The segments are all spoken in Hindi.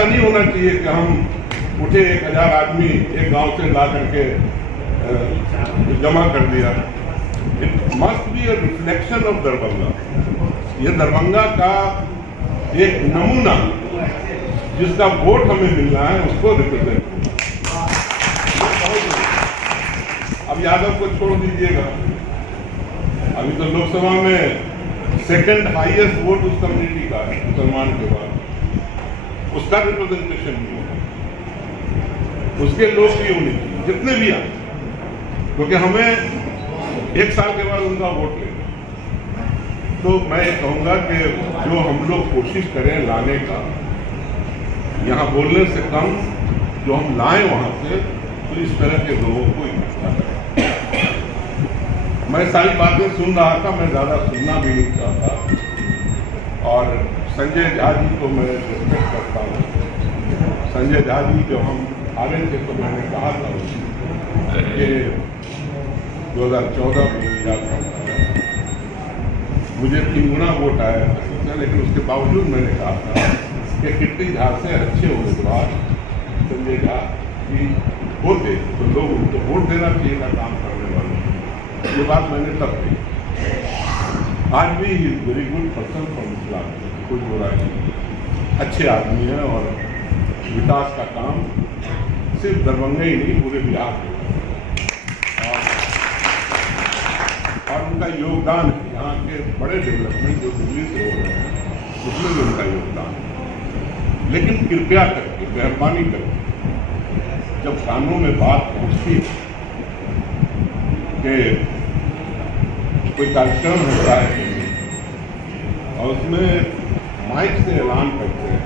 ऐसा नहीं होना चाहिए कि हम उठे 1000 आदमी एक गांव से ला करके जमा कर दिया। It must be a reflection of Darbhanga. ये दरभंगा का एक नमूना जिसका वोट हमें मिलना है उसको रिप्रेजेंट करना। अब यादव को छोड़ दीजिएगा, अभी तो लोकसभा में सेकंड हाईएस्ट वोट उस कम्युनिटी का है मुसलमान के बाद, उसका रिप्रेजेंटेशन नहीं होगा, उसके लोग भी होने चाहिए जितने भी आए, क्योंकि हमें 1 साल के बाद उनका वोट लेना। तो मैं ये कहूँगा कि जो हम लोग कोशिश करें लाने का, यहाँ बोलने से कम जो हम लाएं वहाँ से, तो इस तरह के लोगों को इकट्ठा करें। मैं सारी बातें सुन रहा था, मैं ज़्यादा सुनना भी नहीं चाहता। और संजय झा जी को मैं रिस्पेक्ट करता हूँ। संजय झा जी जब हम आ रहे थे तो मैंने कहा था कि 2014 में याद करता है, मुझे 3 गुना वोट आया था, लेकिन उसके बावजूद मैंने कहा था कि कीर्ति झा से अच्छे उम्मीदवार संजय झा की होते तो लोग उनको वोट देना चाहिए था काम करने वाले। ये बात मैंने तब कही। आज भी he is very good person from Islam, कोई बुरा नहीं, अच्छे आदमी है और विकास का काम सिर्फ दरभंगा ही नहीं पूरे बिहार में, और उनका योगदान यहाँ के बड़े डेवलपमेंट जो दिल्ली से हो रहे हैं उसमें भी उनका योगदान है। लेकिन कृपया करके, मेहरबानी करके, जब कानों में बात पहुँचती है कि कोई कार्यक्रम होता है और उसमें माइक से ऐलान करते हैं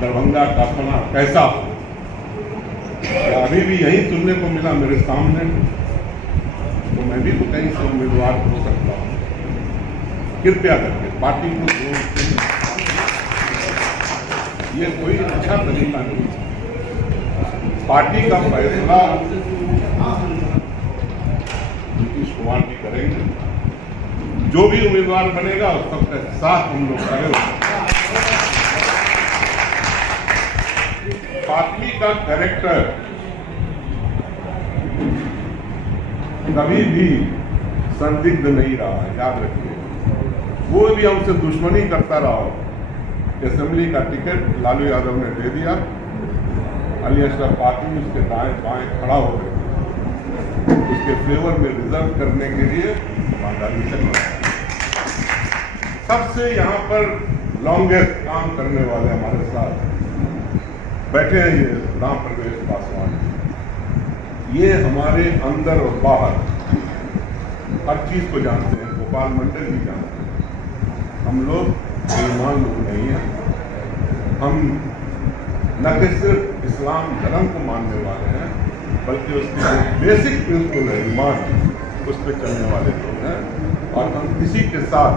दरभंगा का अपना कैसा हो, अभी भी यही सुनने को मिला मेरे सामने, तो मैं भी तो कहीं से उम्मीदवार हो सकता हूँ। कृपया करके पार्टी को ये कोई अच्छा तरीका नहीं है। पार्टी का फैसला नीतीश कुमार जी करेंगे, जो भी उम्मीदवार बनेगा उस सबके साथ हम लोग करेंगे। पार्टी का कैरेक्टर कभी भी संदिग्ध नहीं रहा है, याद रखिए। वो भी हमसे दुश्मनी करता रहा, असेंबली का टिकट लालू यादव ने दे दिया, अली अशरफ फातिमी उसके दाएं बाएं खड़ा हो गए, उसके फेवर में रिजर्व करने के लिए ईमानदारी से सबसे यहाँ पर लॉन्गेस्ट काम करने वाले हमारे साथ बैठे हैं ये राम प्रवेश पासवान। ये हमारे अंदर और बाहर हर चीज को जानते हैं, गोपाल मंडल भी जानते हैं। हम लोग बेईमान लोग नहीं हैं, हम न कि सिर्फ इस्लाम धर्म को मानने वाले हैं, बल्कि उसके बेसिक प्रिंसिपल है ईमान, उस पर चलने वाले लोग हैं। और हम किसी के साथ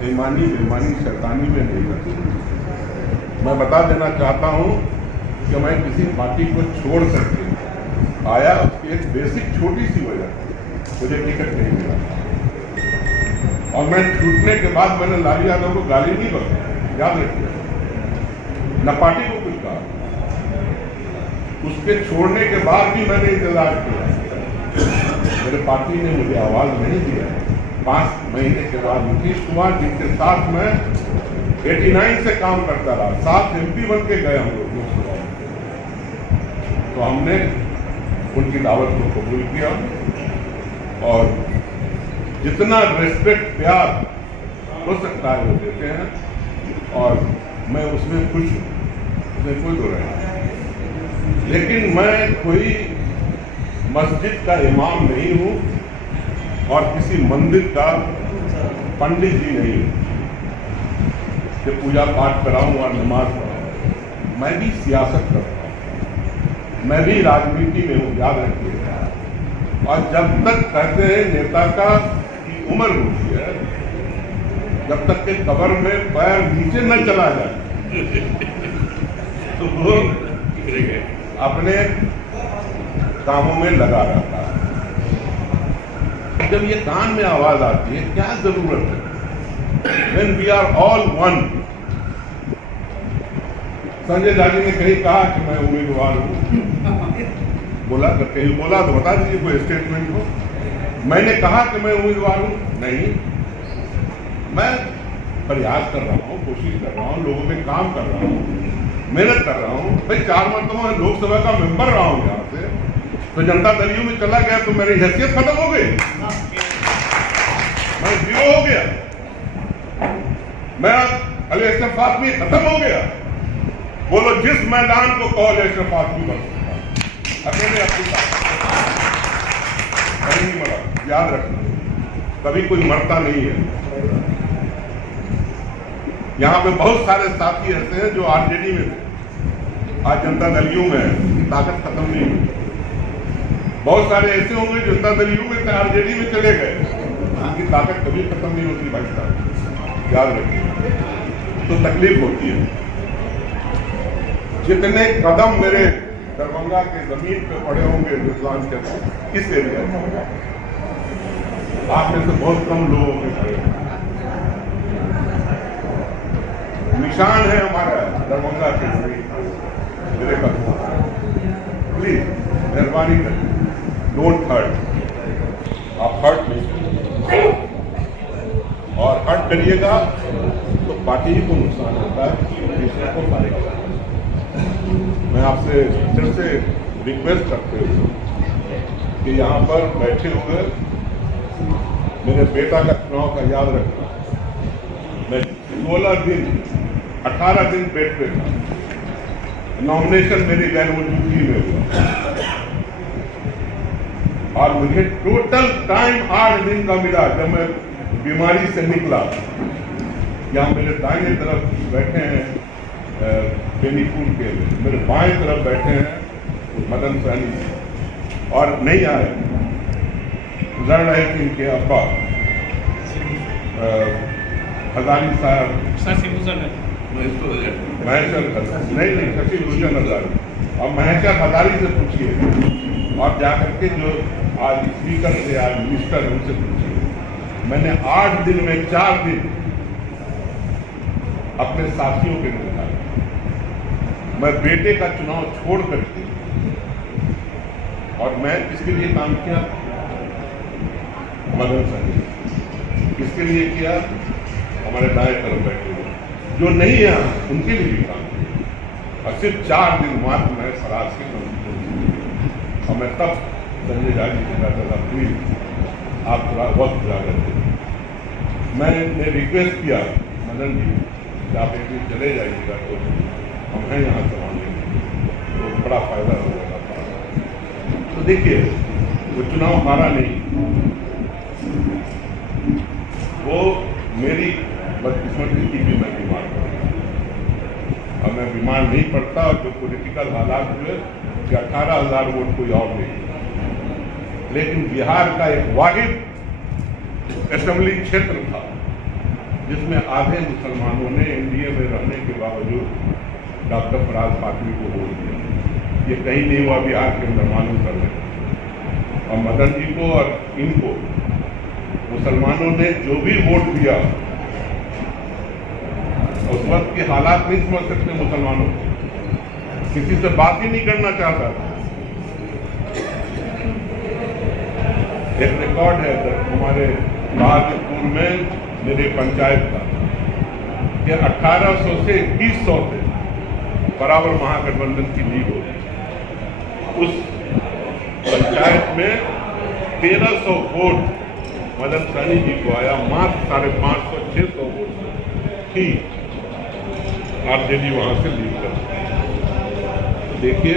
बेईमानी बेईमानी शैतानी में नहीं करते। मैं बता देना चाहता हूँ कि मैं किसी पार्टी को छोड़ करके आया, उसकी एक बेसिक छोटी सी वजह, मुझे टिकट नहीं मिला, और मैं छूटने के बाद मैंने लालू यादव को गाली नहीं बकी, याद रखिए, न पार्टी को कुछ कहा। उसके छोड़ने के बाद भी मैंने इंतजार किया, मेरे पार्टी ने मुझे आवाज नहीं दिया। 5 महीने के बाद नीतीश कुमार जिनके साथ मैं 89 से काम करता रहा, 7 MP बन के गए हम लोग लोकसभा में, तो हमने उनकी दावत को कबूल किया और जितना रेस्पेक्ट प्यार हो सकता है वो देते हैं, और मैं उसमें खुश हूँ, उसमें कोई दो नहीं। लेकिन मैं कोई मस्जिद का इमाम नहीं हूँ और किसी मंदिर का पंडित जी नहीं हूँ कि पूजा पाठ कराऊँ और नमाज पढ़ाऊँ। मैं भी सियासत करता हूँ, मैं भी राजनीति में हूँ, याद रखिएगा। और जब तक कहते हैं नेता का की उम्र होती है, जब तक के कब्र में पैर नीचे न चला जाए तो वो अपने कामों में लगा रहता है। जब ये कान में आवाज आती है, क्या जरूरत है? When we are all one, Sanjay दादी ने कहीं कहा कि मैं उम्मीदवार हूँ? बोला कहीं बोला तो बता दीजिए कोई स्टेटमेंट हो। मैंने कहा कि मैं उम्मीदवार हूँ? नहीं, मैं प्रयास कर रहा हूँ, कोशिश कर रहा हूँ, लोगों में काम कर रहा हूँ, मेहनत कर रहा हूँ। भाई 4 मरतबा लोकसभा का मेंबर रहा हूँ यहाँ से, तो जनता दल में चला गया तो मेरी हैसियत खत्म हो गई, मैं जीरो हो गया, मैं अशरफ आदमी खत्म हो गया। बोलो जिस मैदान को कहो अशरफ आदमी बन सकता, अकेले अपनी कहीं नहीं मरा, याद रखना, कभी कोई मरता नहीं है। यहाँ पे बहुत सारे साथी ऐसे हैं जो आरजेडी में थे, आज जनता दलियों में ताकत खत्म नहीं हुई। बहुत सारे ऐसे होंगे जनता दलियों में थे, आरजेडी में चले गए, उनकी ताकत कभी खत्म नहीं होती भाई साहब, याद रखिए। तो तकलीफ होती है। जितने कदम मेरे दरभंगा के जमीन पे पड़े होंगे हिंदुस्तान के किस एरिया में, आप में से बहुत कम लोगों के पड़े निशान है हमारा दरभंगा के जमीन मेरे कदम। प्लीज मेहरबानी करिए, डोंट हर्ट, आप हर्ट नहीं करिए, और हर्ट करिएगा तो पार्टी ही को नुकसान होता है, दूसरे को फायदा। मैं आपसे फिर से रिक्वेस्ट करते हुए कि यहाँ पर बैठे हुए मेरे बेटा का चुनाव का याद रखना, मैं 16 दिन 18 दिन बेड पे था, नॉमिनेशन मेरी गैर मौजूदगी में हुआ, और मुझे टोटल टाइम 8 दिन का मिला। जब मैं बीमारी से निकला, यहाँ मेरे दाहिने तरफ बैठे हैं बेनीपुर के, मेरे बाएं तरफ बैठे हैं मदन सहनी, और नहीं आए, लड़ रहे थे इनके अब्बा हजारी साहब, महेश्वर नहीं शशि भूषण हजारी, और महेश्वर हजारी से पूछिए, और जाकर के जो आज स्पीकर थे, आज मिनिस्टर, उनसे पूछिए। मैंने 8 दिन में 4 दिन अपने साथियों के लिए निकाले। मैं बेटे का चुनाव छोड़ करके, और मैं किसके लिए काम किया? मदन सहनी। किसके लिए किया? हमारे दाएं तरफ बैठे हुए जो नहीं है उनके लिए भी काम किया, और सिर्फ 4 दिन मात्र मैं फराज के काम, और मैं तब संजय जी से कहता था प्लीज आप थोड़ा वक्त गुजार दें। मैंने रिक्वेस्ट किया मदन जी कि आप एक दिन चले जाइएगा तो हम हैं यहाँ संभालेंगे, तो बड़ा फायदा हो जाएगा। तो देखिए वो चुनाव हारा नहीं, वो मेरी बदकिस्मती थी कि मैं बीमार पड़ा, और मैं बीमार नहीं पड़ता, और जो पॉलिटिकल हालात हुए कि 18,000 वोट कोई और नहीं, लेकिन बिहार का एक वाहिद असेंबली क्षेत्र था जिसमें आधे मुसलमानों ने एनडीए में रहने के बावजूद डॉक्टर फराज फातमी को वोट दिया। ये कहीं नहीं हुआ बिहार के अंदर, मालूम कर लें। और मदन जी को और इनको मुसलमानों ने जो भी वोट दिया, उस वक्त के हालात नहीं समझ सकते मुसलमानों को, किसी से बात ही नहीं करना चाहता था। एक रिकॉर्ड है हमारे बहादुरपुर में मेरे पंचायत का कि 1800 से 2100 से बराबर महागठबंधन की लीड होगी। उस पंचायत में 1300 वोट मदन सहनी जी को आया, मात्र 550-600 वोट थी आरजेडी वहां से लीड कर। तो देखिए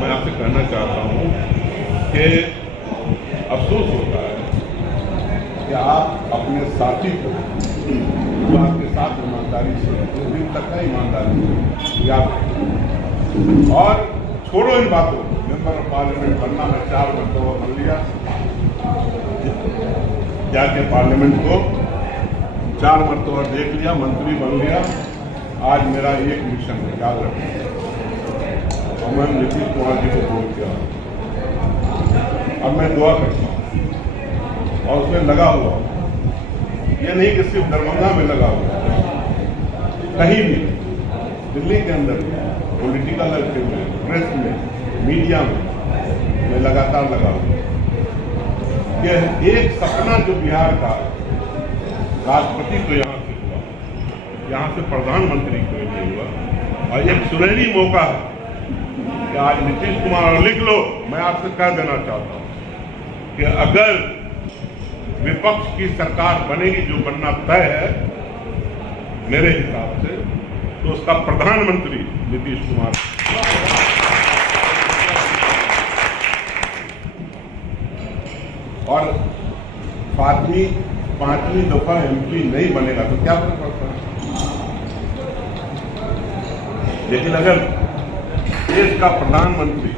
मैं आपसे कहना चाहता हूं कि अफसोस होता है कि आप अपने साथी को जो आपके साथ ईमानदारी से दिन तक का ईमानदारी याद, और छोड़ो इन बातों, मेंबर ऑफ पार्लियामेंट बनना मैं 4 मरतबा बन लिया, जाके पार्लियामेंट को 4 मरतबा देख लिया, मंत्री बन लिया। आज मेरा एक मिशन है, याद रखना, और मैं नीतीश कुमार जी को वोट किया, अब मैं दुआ करता हूँ और उसमें लगा हुआ, ये नहीं कि सिर्फ दरभंगा में लगा हुआ, कहीं भी दिल्ली के अंदर पॉलिटिकल एक्टिव में, प्रेस में, मीडिया में मैं लगातार लगा हूँ कि एक सपना जो बिहार का राष्ट्रपति को यहाँ से हुआ, यहाँ से प्रधानमंत्री को नहीं हुआ, और एक सुनहरी मौका है कि आज नीतीश कुमार, और लिख लो, मैं आपसे कह देना चाहता हूँ कि अगर विपक्ष की सरकार बनेगी, जो बनना तय है मेरे हिसाब से, तो उसका प्रधानमंत्री नीतीश कुमार। और पांचवी दफा एमपी नहीं बनेगा तो क्या फर्क पड़ता है? लेकिन अगर देश का प्रधानमंत्री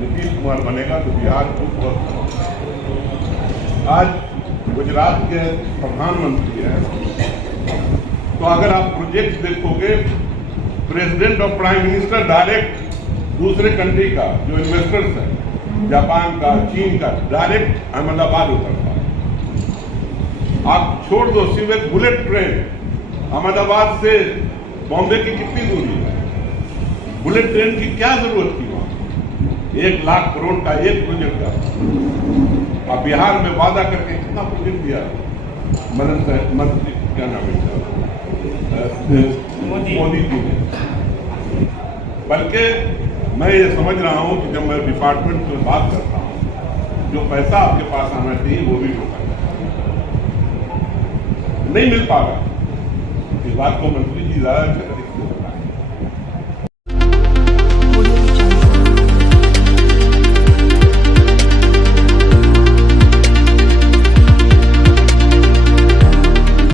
नीतीश कुमार बनेगा तो बिहार को बहुत। आज गुजरात के प्रधानमंत्री हैं, तो अगर आप प्रोजेक्ट देखोगे, प्रेसिडेंट और प्राइम मिनिस्टर डायरेक्ट दूसरे कंट्री का जो इन्वेस्टर्स है, जापान का, चीन का, डायरेक्ट अहमदाबाद उतरता है। आप छोड़ दो, सिर्फ एक बुलेट ट्रेन अहमदाबाद से बॉम्बे की कितनी दूरी है, बुलेट ट्रेन की क्या जरूरत थी वहां? 1 लाख करोड़ का एक प्रोजेक्ट का। अब बिहार में वादा करके कितना प्रोजेक्ट दिया मंत्री, क्या नाम है, मोदी जी ने। बल्कि मैं ये समझ रहा हूं कि जब मैं डिपार्टमेंट में बात करता हूं, जो पैसा आपके पास आना चाहिए वो भी रोका नहीं मिल पा रहा। इस बात को मंत्री जी ज्यादा